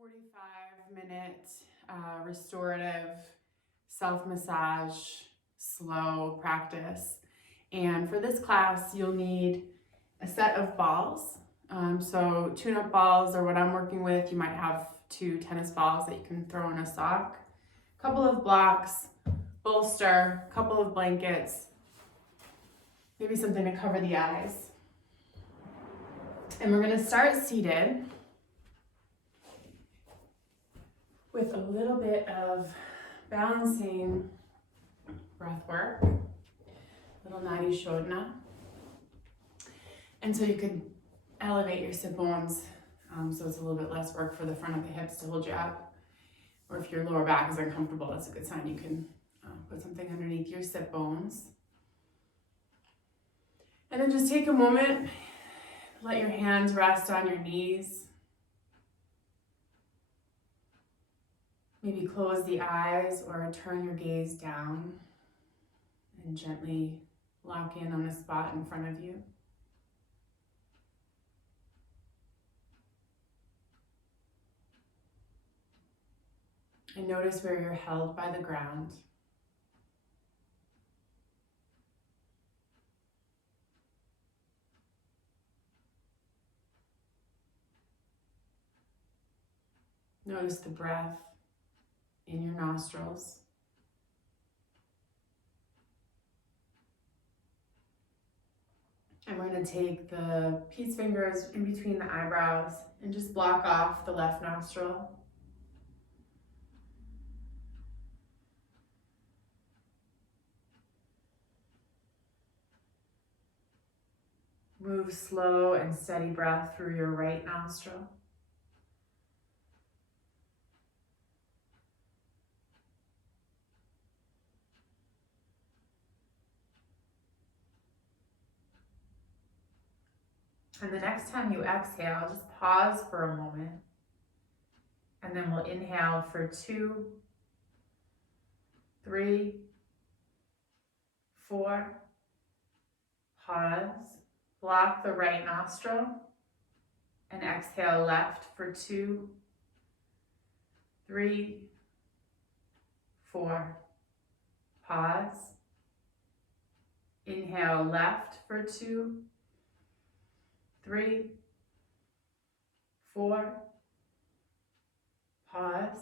45-minute restorative self-massage slow practice. And for this class, you'll need a set of balls. So tune-up balls are what I'm working with. You might have 2 tennis balls that you can throw in a sock, a couple of blocks, bolster, a couple of blankets, maybe something to cover the eyes. And we're gonna start seated with a little bit of balancing breath work, little Nadi Shodhana. And so you could elevate your sit bones so it's a little bit less work for the front of the hips to hold you up. Or if your lower back is uncomfortable, that's a good sign. You can put something underneath your sit bones. And then just take a moment, let your hands rest on your knees. Maybe close the eyes or turn your gaze down and gently lock in on the spot in front of you. And notice where you're held by the ground. Notice the breath in your nostrils. And we're going to take the peace fingers in between the eyebrows and just block off the left nostril. Move slow and steady breath through your right nostril. And the next time you exhale, just pause for a moment. And then we'll inhale for 2, 3, 4. Pause. Block the right nostril. And exhale left for 2, 3, 4. Pause. Inhale left for 2, 3, 4. Pause.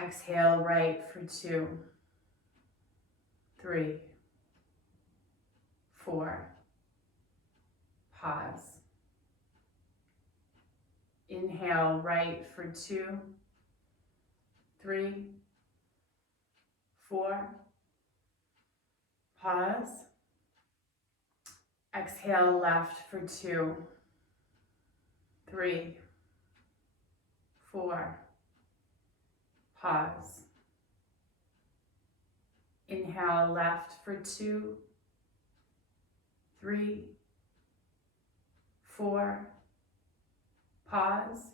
Exhale right for 2, 3, 4. Pause. Inhale right for 2, 3, 4. Pause. Exhale left for 2, 3, 4. Pause. Inhale left for 2, 3, 4. Pause.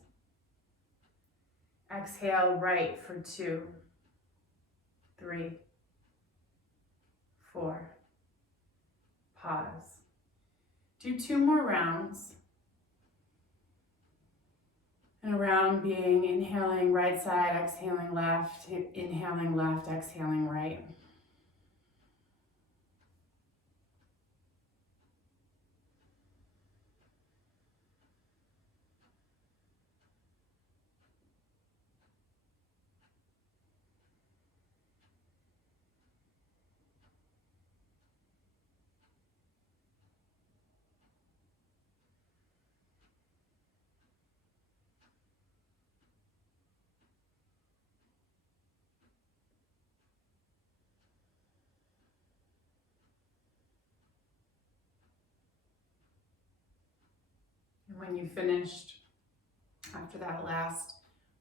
Exhale right for 2, 3, 4. Pause. Do 2 more rounds. And a round being inhaling right side, exhaling left, inhaling left, exhaling right. And when you've finished, after that last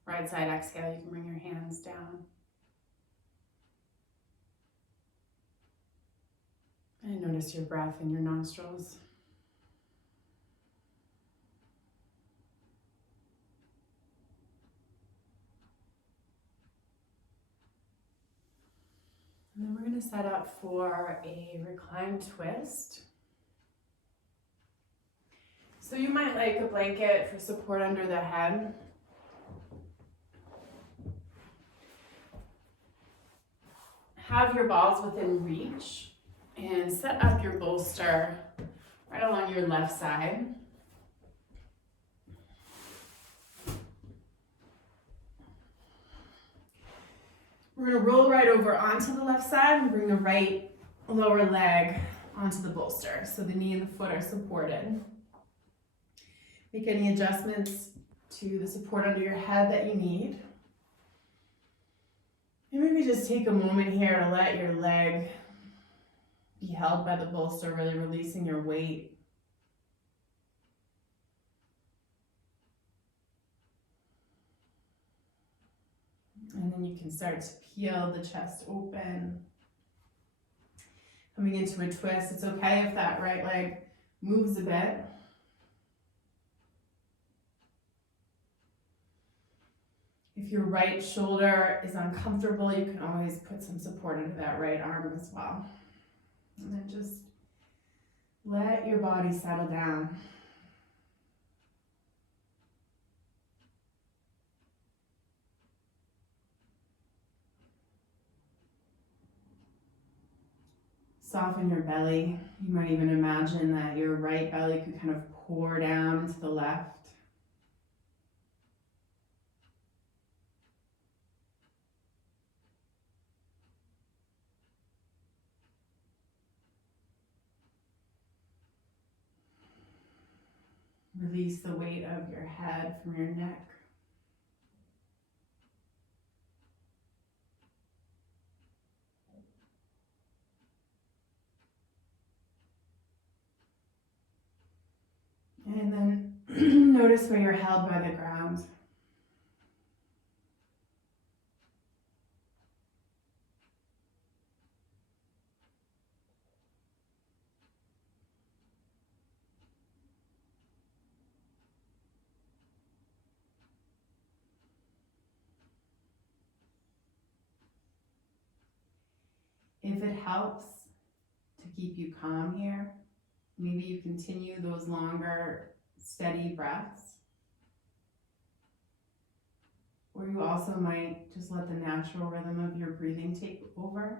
right side exhale, you can bring your hands down. And notice your breath in your nostrils. And then we're going to set up for a reclined twist. So you might like a blanket for support under the head. Have your balls within reach and set up your bolster right along your left side. We're going to roll right over onto the left side and bring the right lower leg onto the bolster. So the knee and the foot are supported. Make any adjustments to the support under your head that you need. And maybe just take a moment here to let your leg be held by the bolster, really releasing your weight. And then you can start to peel the chest open. Coming into a twist, it's okay if that right leg moves a bit. If your right shoulder is uncomfortable, you can always put some support into that right arm as well. And then just let your body settle down. Soften your belly. You might even imagine that your right belly could kind of pour down into the left. Release the weight of your head from your neck. And then notice where you're held by the ground. If it helps to keep you calm here, maybe you continue those longer, steady breaths. Or you also might just let the natural rhythm of your breathing take over.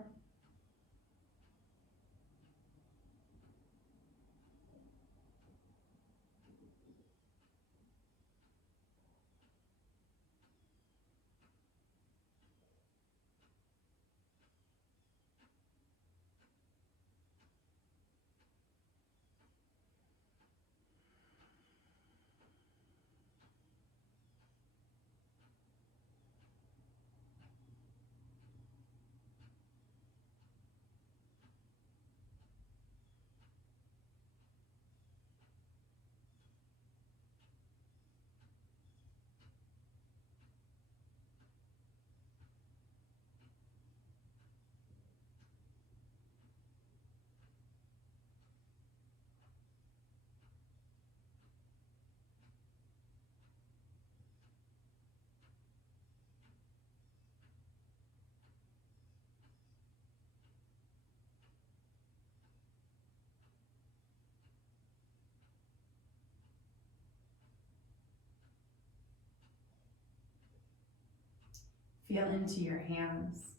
Feel into your hands.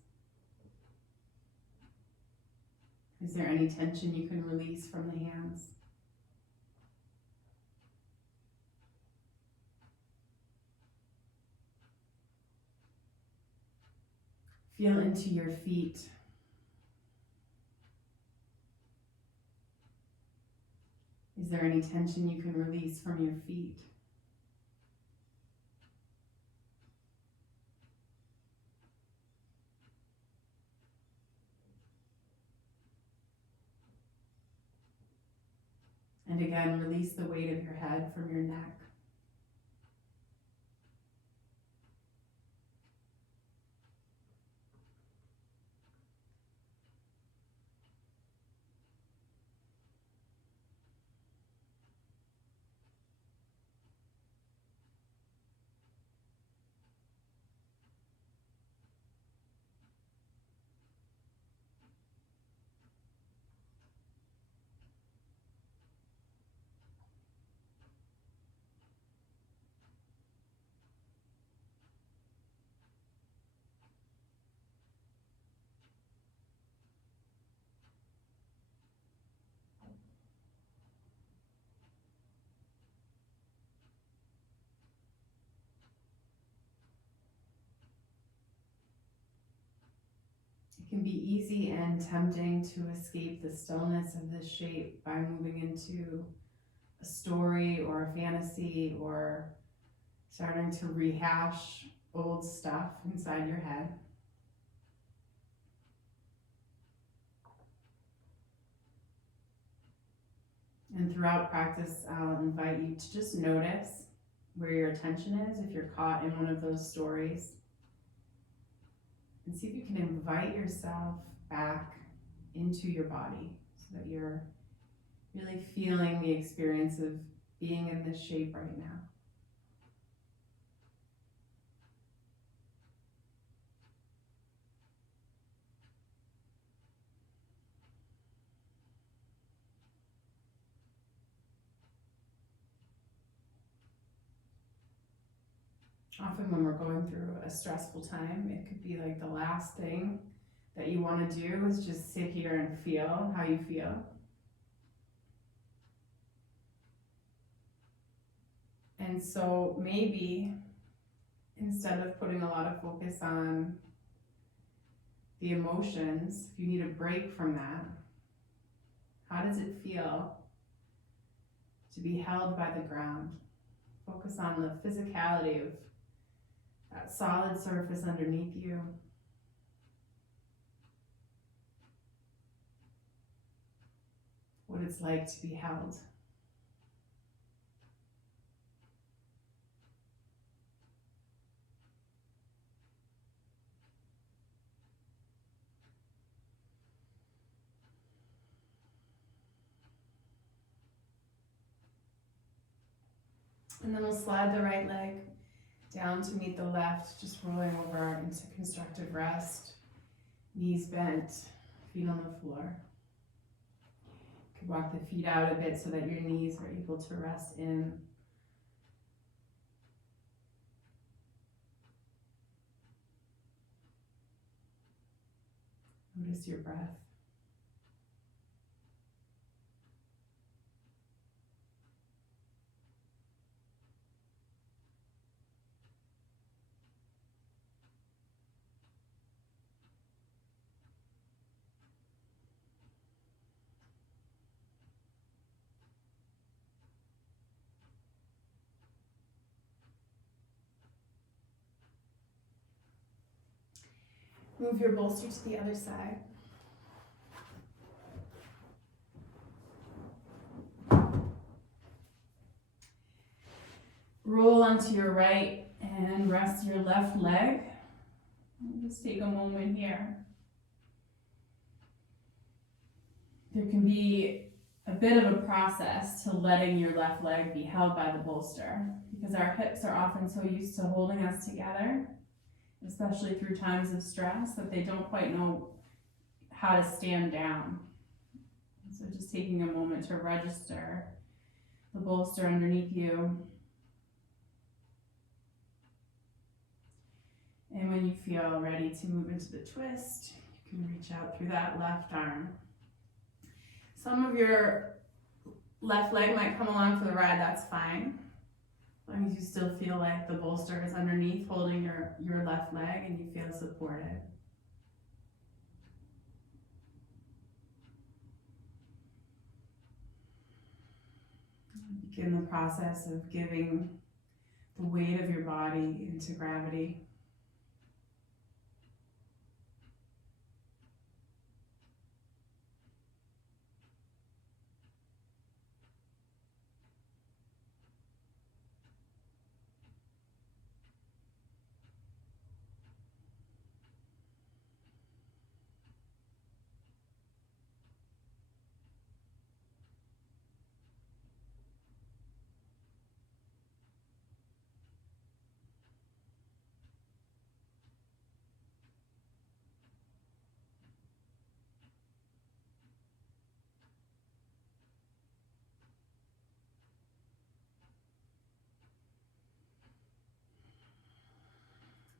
Is there any tension you can release from the hands? Feel into your feet. Is there any tension you can release from your feet? And again, release the weight of your head from your neck. can be easy and tempting to escape the stillness of this shape by moving into a story or a fantasy or starting to rehash old stuff inside your head. And throughout practice, I'll invite you to just notice where your attention is if you're caught in one of those stories. And see if you can invite yourself back into your body so that you're really feeling the experience of being in this shape right now. Often when we're going through a stressful time, it could be like the last thing that you want to do is just sit here and feel how you feel. And so maybe instead of putting a lot of focus on the emotions, if you need a break from that, how does it feel to be held by the ground? Focus on the physicality of that solid surface underneath you. What it's like to be held. And then we'll slide the right leg down to meet the left, just rolling over into constructive rest. Knees bent, feet on the floor. You could walk the feet out a bit so that your knees are able to rest in. Notice your breath. Move your bolster to the other side. Roll onto your right and rest your left leg. Just take a moment here. There can be a bit of a process to letting your left leg be held by the bolster because our hips are often so used to holding us together, especially through times of stress, that they don't quite know how to stand down. So just taking a moment to register the bolster underneath you. And when you feel ready to move into the twist, you can reach out through that left arm. Some of your left leg might come along for the ride, that's fine. As long as you still feel like the bolster is underneath holding your left leg and you feel supported. Begin the process of giving the weight of your body into gravity.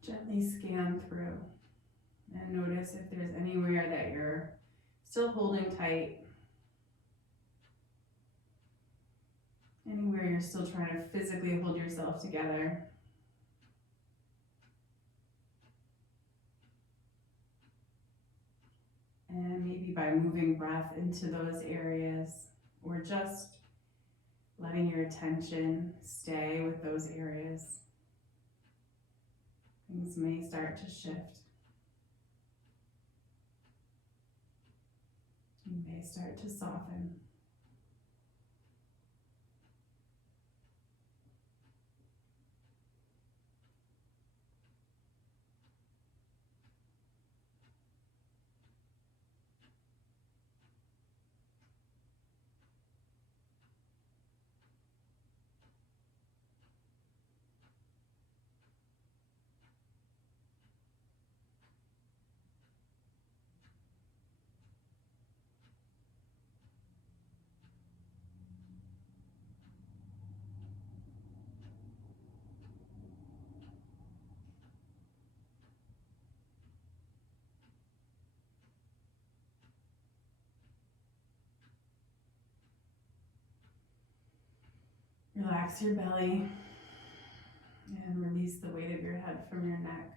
Gently scan through and notice if there's anywhere that you're still holding tight, anywhere you're still trying to physically hold yourself together. And maybe by moving breath into those areas, or just letting your attention stay with those areas, things may start to shift. You may start to soften. Relax your belly and release the weight of your head from your neck.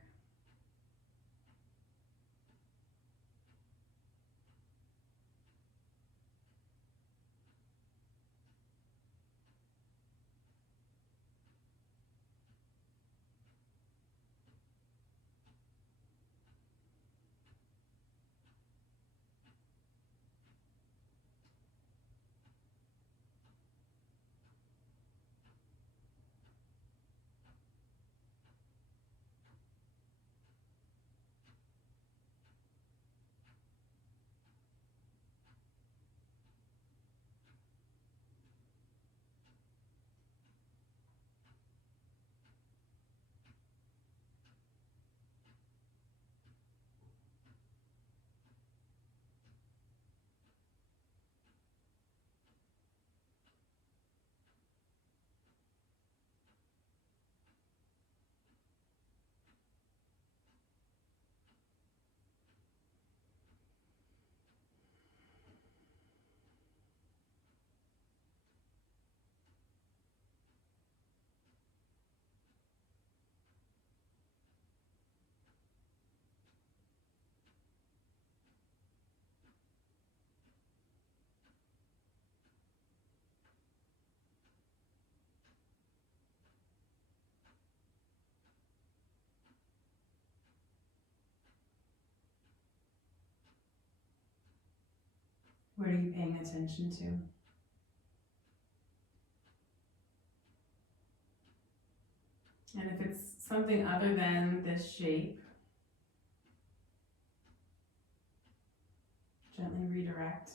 What are you paying attention to? And if it's something other than this shape, gently redirect.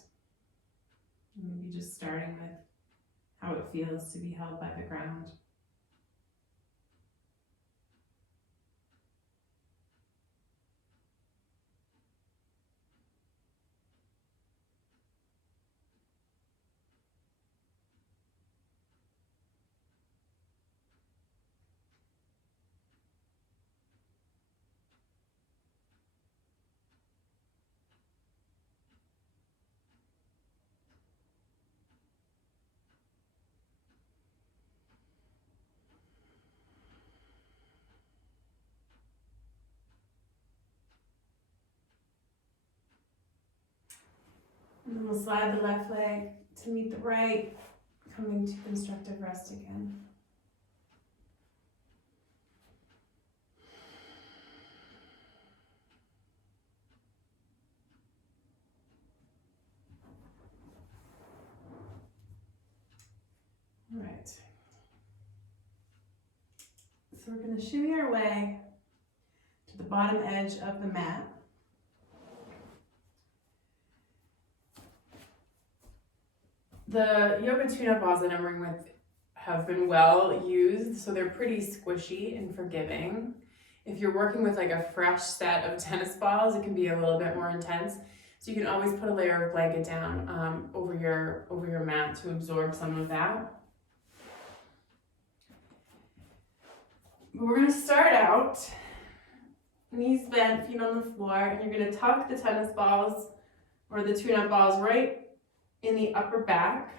Maybe just starting with how it feels to be held by the ground. And then we'll slide the left leg to meet the right, coming to constructive rest again. All right. So we're going to shimmy our way to the bottom edge of the mat. The yoga tune-up balls that I'm working with have been well used, so they're pretty squishy and forgiving. If you're working with like a fresh set of tennis balls, it can be a little bit more intense. So you can always put a layer of blanket down over your mat to absorb some of that. But we're going to start out knees bent, feet on the floor, and you're going to tuck the tennis balls or the tune-up balls right in the upper back,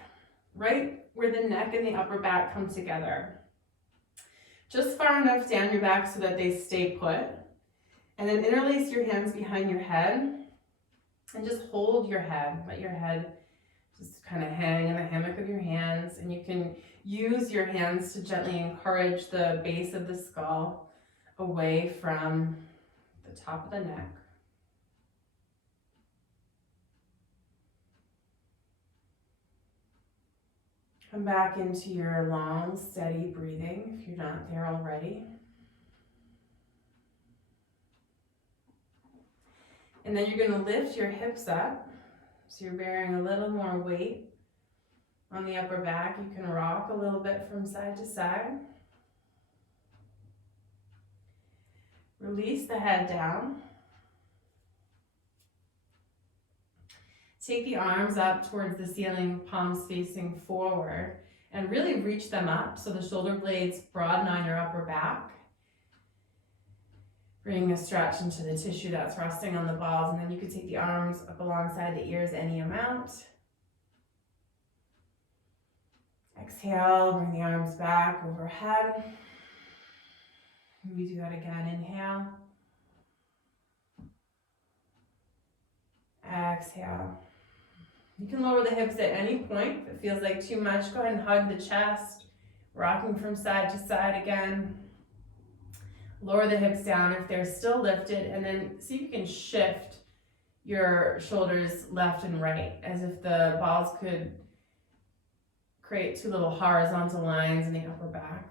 right where the neck and the upper back come together. Just far enough down your back so that they stay put. And then interlace your hands behind your head And just hold your head, let your head just kind of hang in the hammock of your hands, and you can use your hands to gently encourage the base of the skull away from the top of the neck. Come back into your long, steady breathing if you're not there already. And then you're going to lift your hips up. So you're bearing a little more weight on the upper back. You can rock a little bit from side to side. Release the head down. Take the arms up towards the ceiling, palms facing forward, and really reach them up so the shoulder blades broaden on your upper back. Bring a stretch into the tissue that's resting on the balls, and then you can take the arms up alongside the ears any amount. Exhale, bring the arms back overhead. We do that again, inhale. Exhale. You can lower the hips at any point. If it feels like too much, go ahead and hug the chest, rocking from side to side again. Lower the hips down if they're still lifted, and then see if you can shift your shoulders left and right, as if the balls could create two little horizontal lines in the upper back.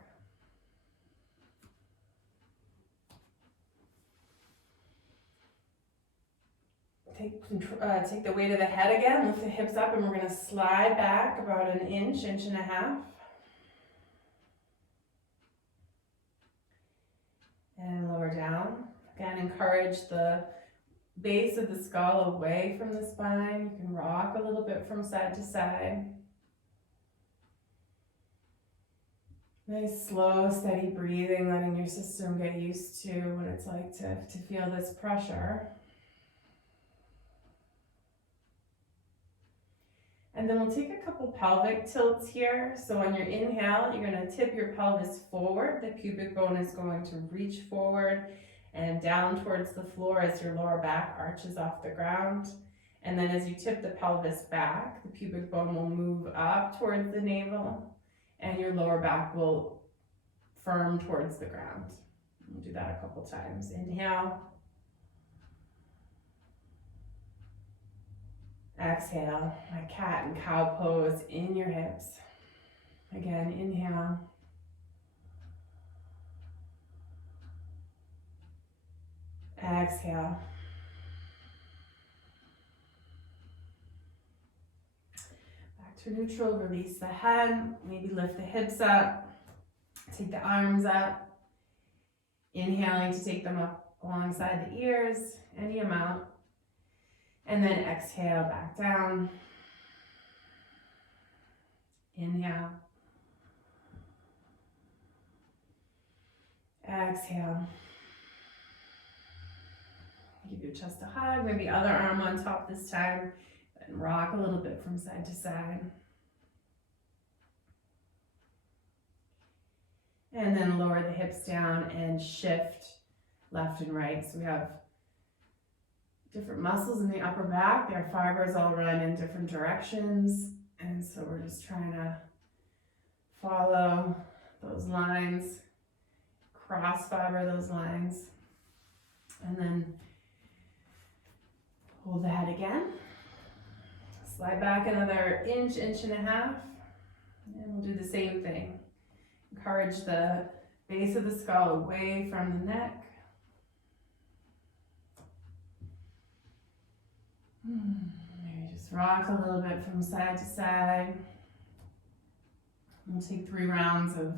Take the weight of the head again, lift the hips up, and we're going to slide back about an inch, inch and a half. And lower down. Again, encourage the base of the skull away from the spine. You can rock a little bit from side to side. Nice, slow, steady breathing, letting your system get used to what it's like to feel this pressure. And then we'll take a couple pelvic tilts here. So on your inhale, you're going to tip your pelvis forward. The pubic bone is going to reach forward and down towards the floor as your lower back arches off the ground. And then as you tip the pelvis back, the pubic bone will move up towards the navel and your lower back will firm towards the ground. We'll do that a couple times. Inhale. Exhale, my cat and cow pose in your hips. Again, inhale. Exhale. Back to neutral, release the head, maybe lift the hips up, take the arms up, inhaling to take them up alongside the ears, any amount. And then exhale back down. Inhale. Exhale. Give your chest a hug, maybe other arm on top this time, and rock a little bit from side to side. And then lower the hips down and shift left and right. So we have different muscles in the upper back. Their fibers all run in different directions. And so we're just trying to follow those lines, cross fiber those lines. And then hold the head again. Slide back another inch, inch and a half. And we'll do the same thing. Encourage the base of the skull away from the neck. Maybe just rock a little bit from side to side. We'll take 3 rounds of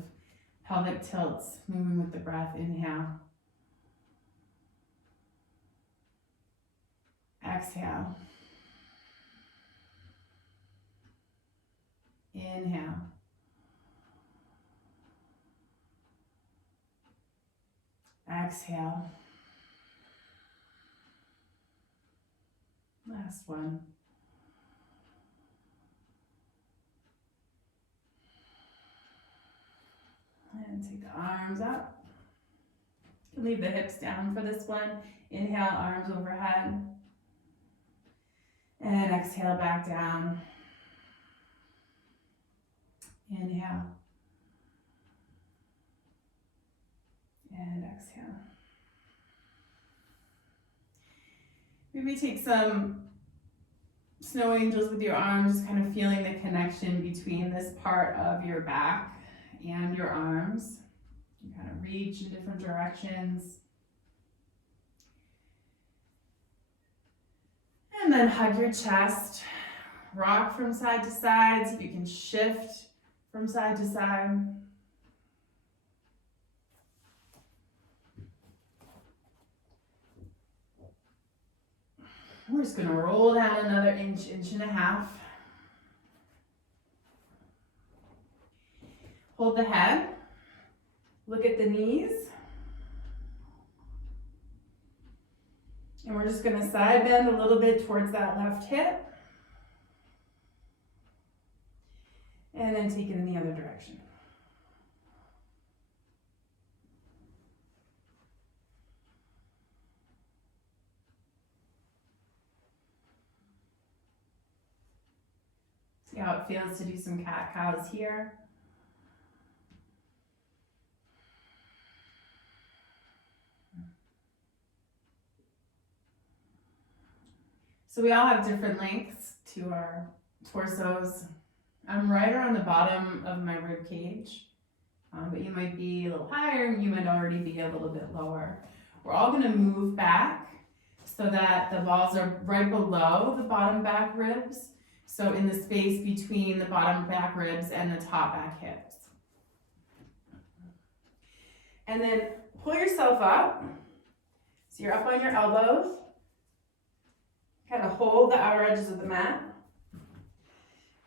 pelvic tilts, moving with the breath. Inhale. Exhale. Inhale. Exhale. Last one. And take the arms up. Leave the hips down for this one. Inhale, arms overhead. And exhale back down. Inhale. And exhale. Maybe take some snow angels with your arms, kind of feeling the connection between this part of your back and your arms. You kind of reach in different directions. And then hug your chest. Rock from side to side, so if you can shift from side to side. We're just going to roll down another inch, inch and a half. Hold the head. Look at the knees. And we're just going to side bend a little bit towards that left hip. And then take it in the other direction. See how it feels to do some cat-cows here. So we all have different lengths to our torsos. I'm right around the bottom of my rib cage, but you might be a little higher, you might already be a little bit lower. We're all going to move back so that the balls are right below the bottom back ribs, so in the space between the bottom back ribs and the top back hips. And then pull yourself up, so you're up on your elbows, kind of hold the outer edges of the mat.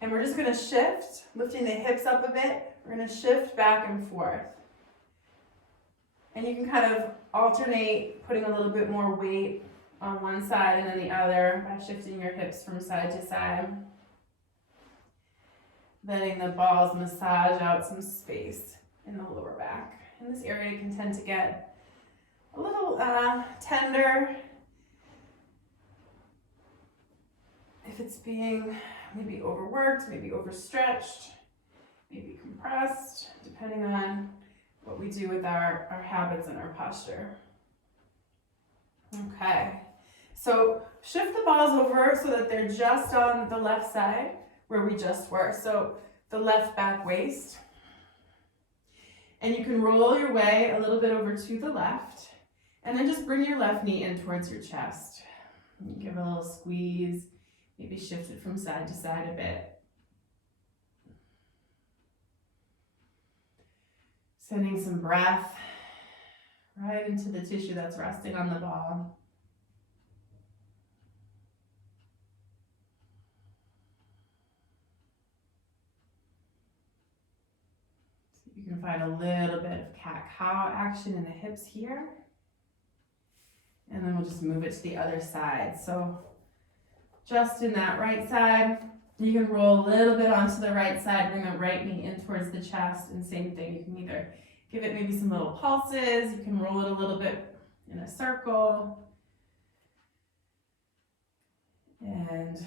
And we're just going to shift, lifting the hips up a bit. We're going to shift back and forth. And you can kind of alternate putting a little bit more weight on one side and then the other by shifting your hips from side to side. Letting the balls massage out some space in the lower back. And this area can tend to get a little tender if it's being maybe overworked, maybe overstretched, maybe compressed, depending on what we do with our habits and our posture. Okay, so shift the balls over so that they're just on the left side where we just were. So the left back waist. And you can roll your way a little bit over to the left, and then just bring your left knee in towards your chest. Give it a little squeeze. Maybe shift it from side to side a bit. Sending some breath right into the tissue that's resting on the ball. So you can find a little bit of cat-cow action in the hips here. And then we'll just move it to the other side. So just in that right side, you can roll a little bit onto the right side, bring the right knee in towards the chest, and same thing, you can either give it maybe some little pulses, you can roll it a little bit in a circle, and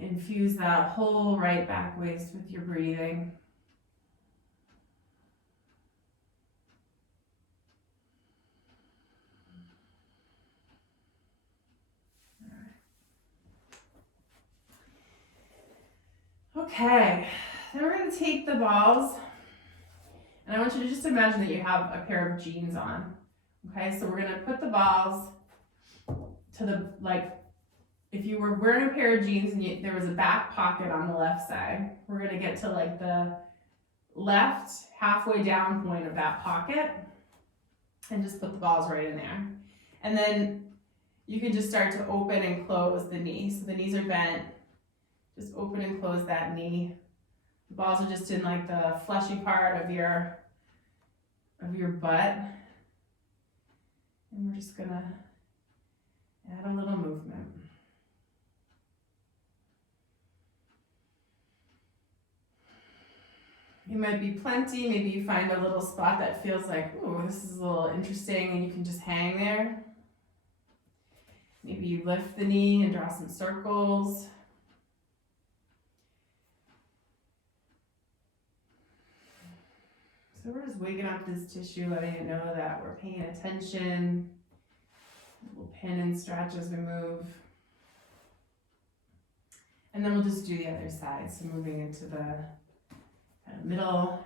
infuse that whole right back waist with your breathing. Okay, then we're going to take the balls, and I want you to just imagine that you have a pair of jeans on. Okay, so we're going to put the balls to the, like, if you were wearing a pair of jeans and there was a back pocket on the left side, we're going to get to like the left halfway down point of that pocket and just put the balls right in there. And then you can just start to open and close the knee. So the knees are bent. Just open and close that knee. The balls are just in like the fleshy part of your butt. And we're just gonna add a little movement. It might be plenty, maybe you find a little spot that feels like, ooh, this is a little interesting, and you can just hang there. Maybe you lift the knee and draw some circles. So we're just waking up this tissue, letting it know that we're paying attention. We'll pin and stretch as we move. And then we'll just do the other side. So moving into the middle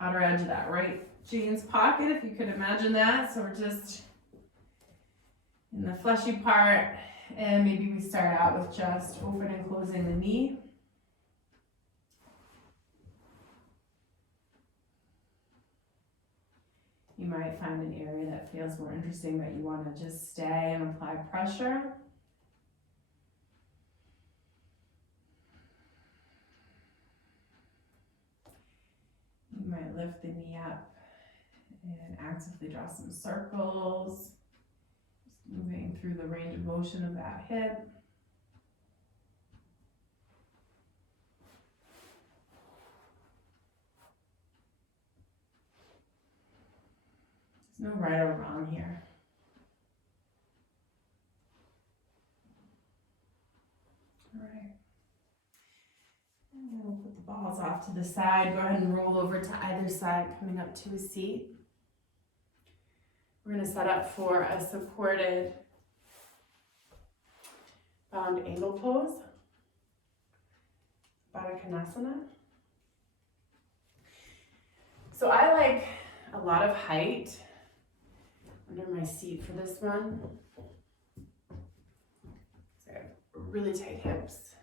outer edge of that right jeans pocket, if you could imagine that. So we're just in the fleshy part, and maybe we start out with just open and closing the knee. You might find an area that feels more interesting, but you want to just stay and apply pressure. You might lift the knee up and actively draw some circles, just moving through the range of motion of that hip. There's no right or wrong here. All right. And we'll put the balls off to the side. Go ahead and roll over to either side, coming up to a seat. We're going to set up for a supported bound angle pose, Baddha Konasana. So I like a lot of height under my seat for this one. So I have really tight hips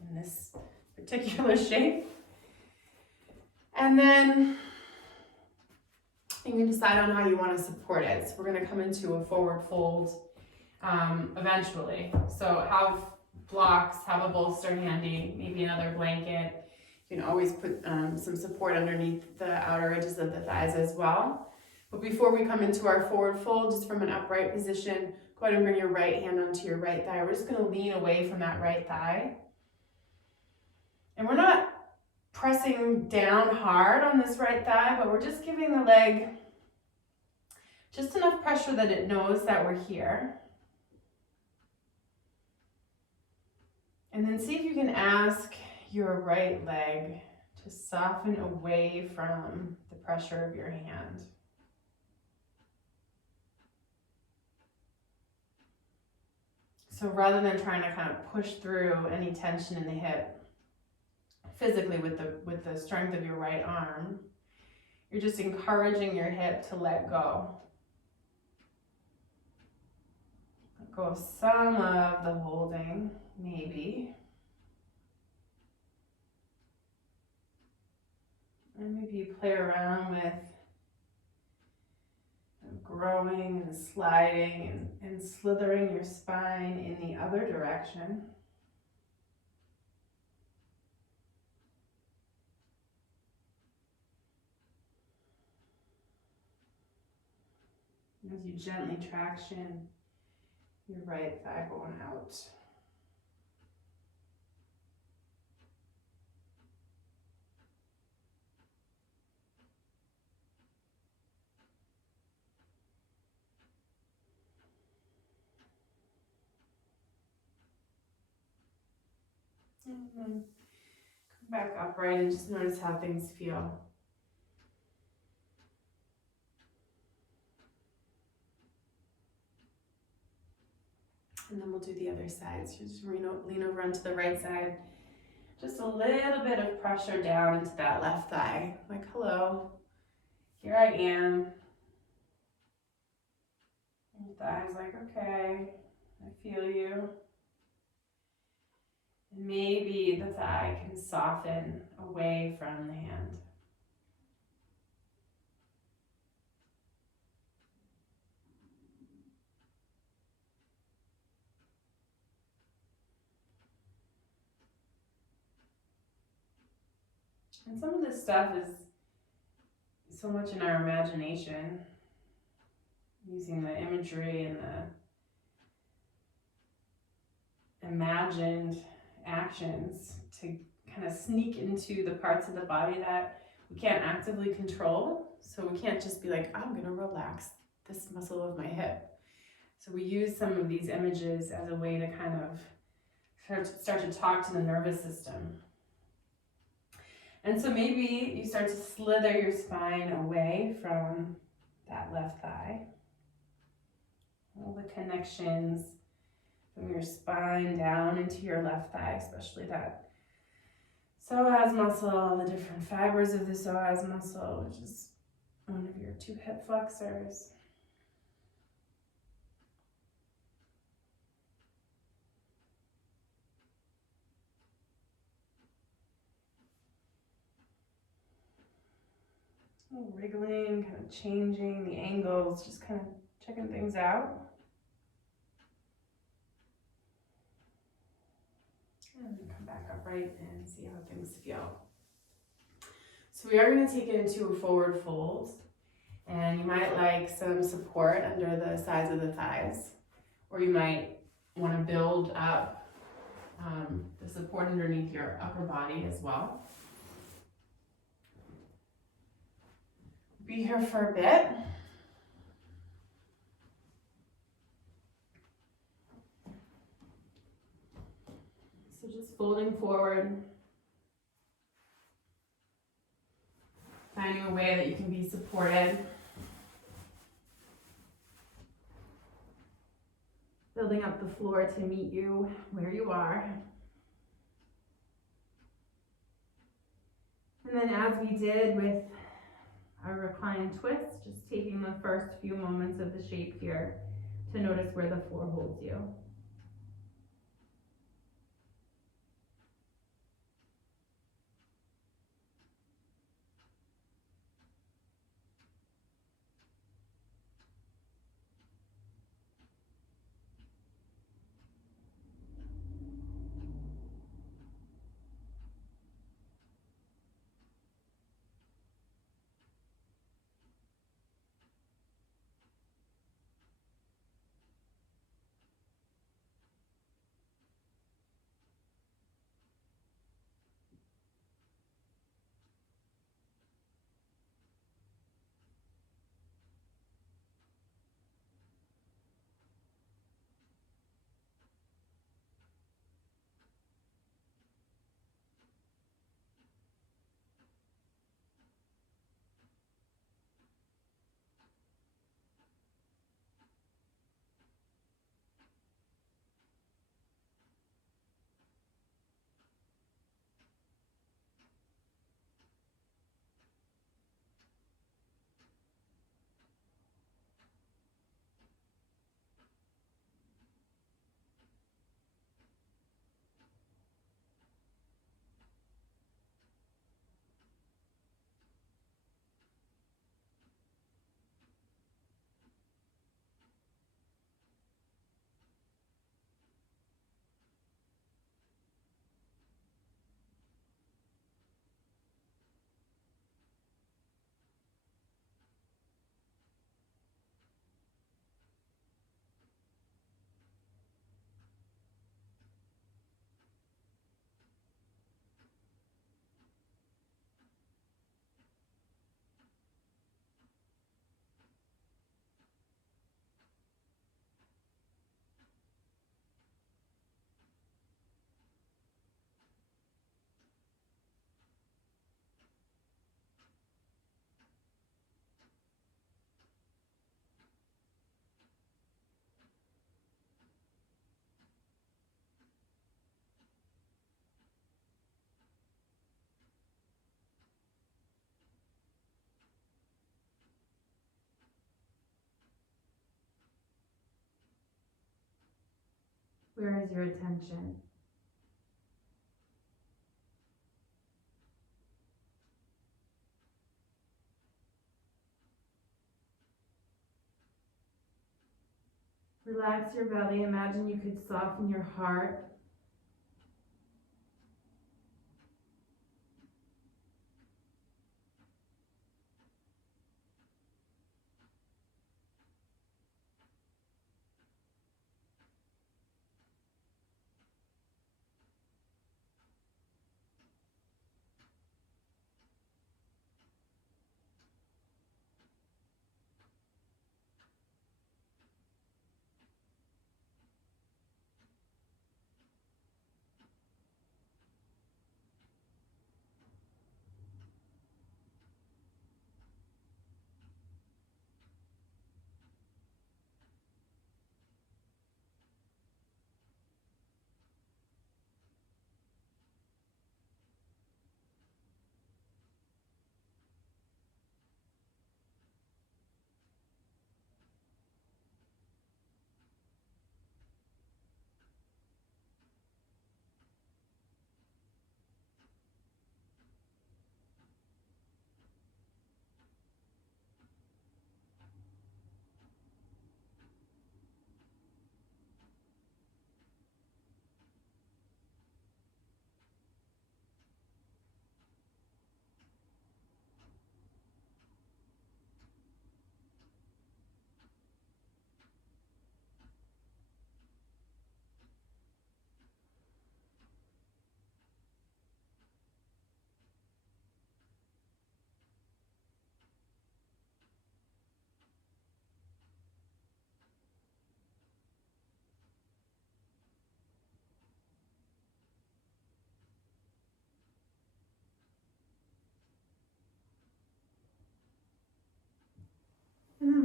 in this particular shape. And then you can decide on how you want to support it. So we're going to come into a forward fold eventually. So have blocks, have a bolster handy, maybe another blanket. You can always put some support underneath the outer edges of the thighs as well. But before we come into our forward fold, just from an upright position, go ahead and bring your right hand onto your right thigh. We're just going to lean away from that right thigh. And we're not pressing down hard on this right thigh, but we're just giving the leg just enough pressure that it knows that we're here. And then see if you can ask your right leg to soften away from the pressure of your hand. So rather than trying to kind of push through any tension in the hip, physically with the strength of your right arm, you're just encouraging your hip to let go. Let go of some of the holding, maybe. And maybe you play around with growing and sliding and slithering your spine in the other direction. As you gently traction your right thigh bone out. And then come back upright and just notice how things feel. And then we'll do the other side. So you just lean over onto the right side. Just a little bit of pressure down into that left thigh. Like, hello, here I am. And the thigh's like, okay, I feel you. And maybe the thigh can soften away from the hand. And some of this stuff is so much in our imagination, using the imagery and the imagined actions to kind of sneak into the parts of the body that we can't actively control. So we can't just be like, I'm going to relax this muscle of my hip. So we use some of these images as a way to kind of start to talk to the nervous system. And so maybe you start to slither your spine away from that left thigh. All the connections from your spine down into your left thigh, especially that psoas muscle, all the different fibers of the psoas muscle, which is one of your two hip flexors. Wriggling, kind of changing the angles, just kind of checking things out. And then come back upright and see how things feel. So we are going to take it into a forward fold, and you might like some support under the sides of the thighs, or you might want to build up the support underneath your upper body as well. Be here for a bit. So just folding forward, finding a way that you can be supported. Building up the floor to meet you where you are. And then as we did with our recline twist, just taking the first few moments of the shape here to notice where the floor holds you. Where is your attention? Relax your belly. Imagine you could soften your heart.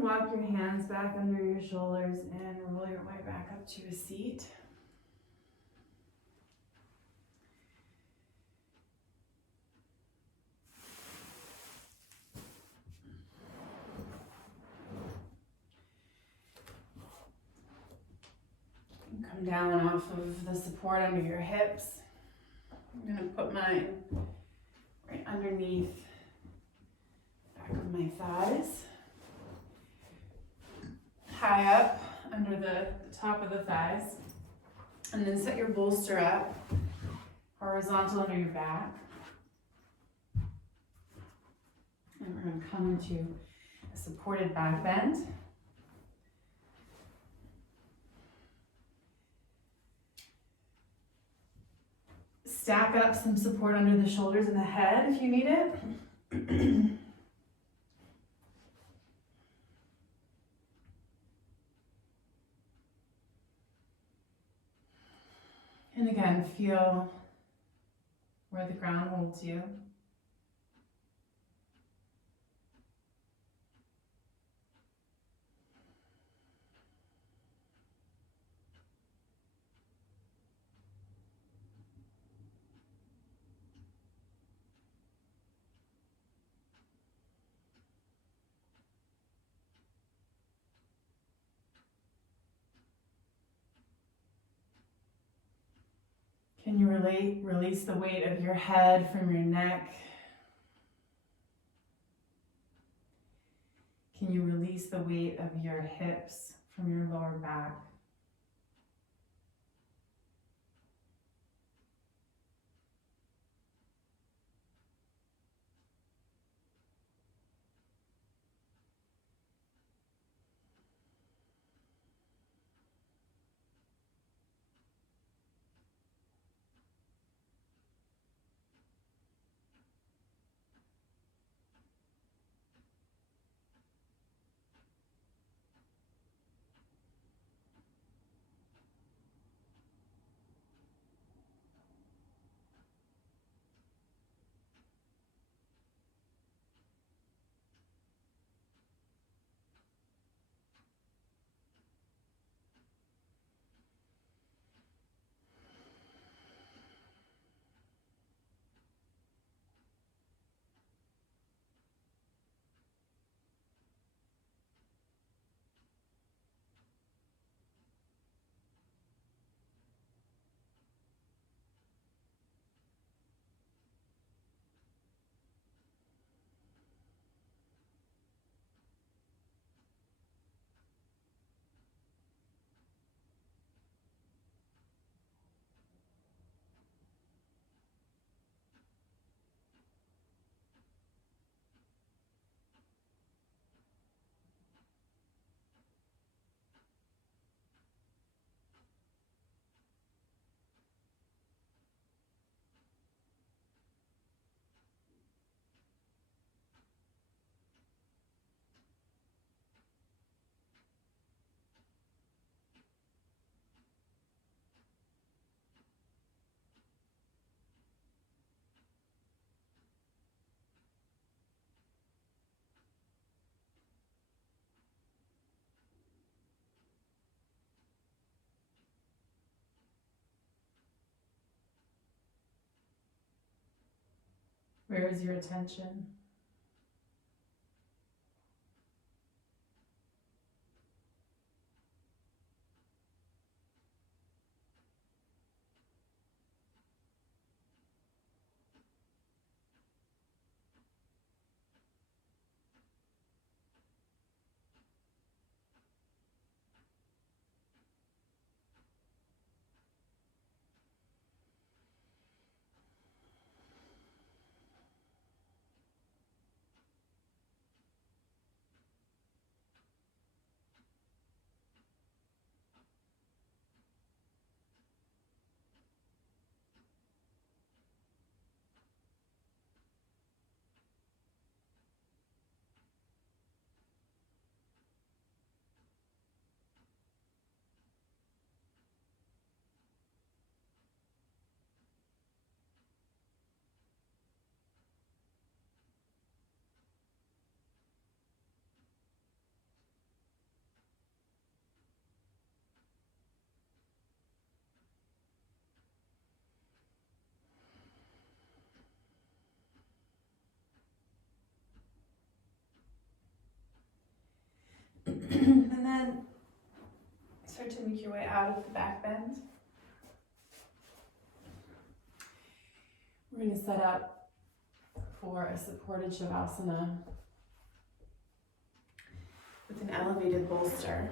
walk your hands back under your shoulders and roll your way back up to a seat. Come down off of the support under your hips. I'm going to put mine right underneath the back of my thighs. High up under the top of the thighs. And then set your bolster up horizontal under your back. And we're going to come into a supported back bend. Stack up some support under the shoulders and the head if you need it. And again, feel where the ground holds you. Can you release the weight of your head from your neck? Can you release the weight of your hips from your lower back? Where is your attention? And then start to make your way out of the back bend. We're going to set up for a supported Shavasana with an elevated bolster.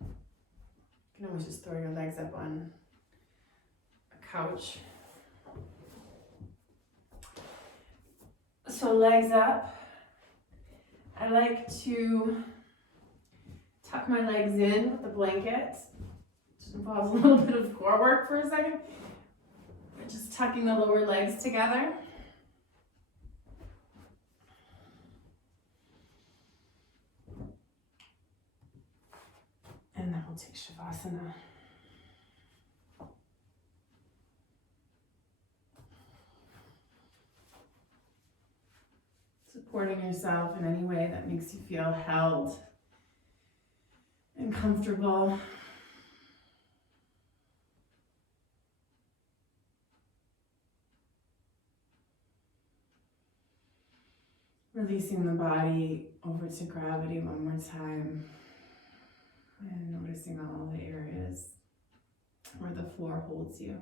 You can always just throw your legs up on a couch. So legs up. I like to tuck my legs in with the blanket, which involves a little bit of core work for a second. Just tucking the lower legs together. And then we'll take Shavasana. Supporting yourself in any way that makes you feel held and comfortable. Releasing the body over to gravity one more time. And noticing all the areas where the floor holds you.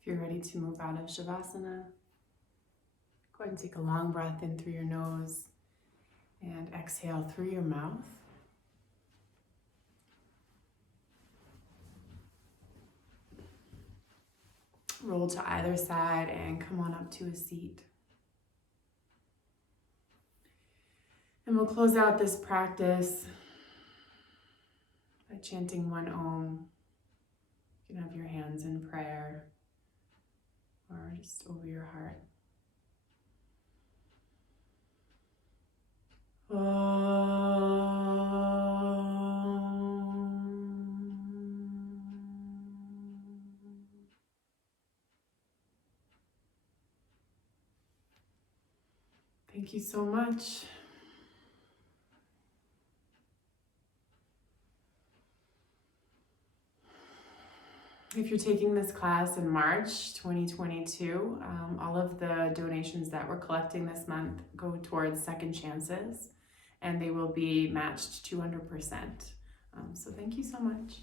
If you're ready to move out of Shavasana, go ahead and take a long breath in through your nose and exhale through your mouth. Roll to either side and come on up to a seat. And we'll close out this practice by chanting one Om. You can have your hands in prayer or just over your heart. Thank you so much. If you're taking this class in March 2022, all of the donations that we're collecting this month go towards second chances, and they will be matched 200%. So thank you so much.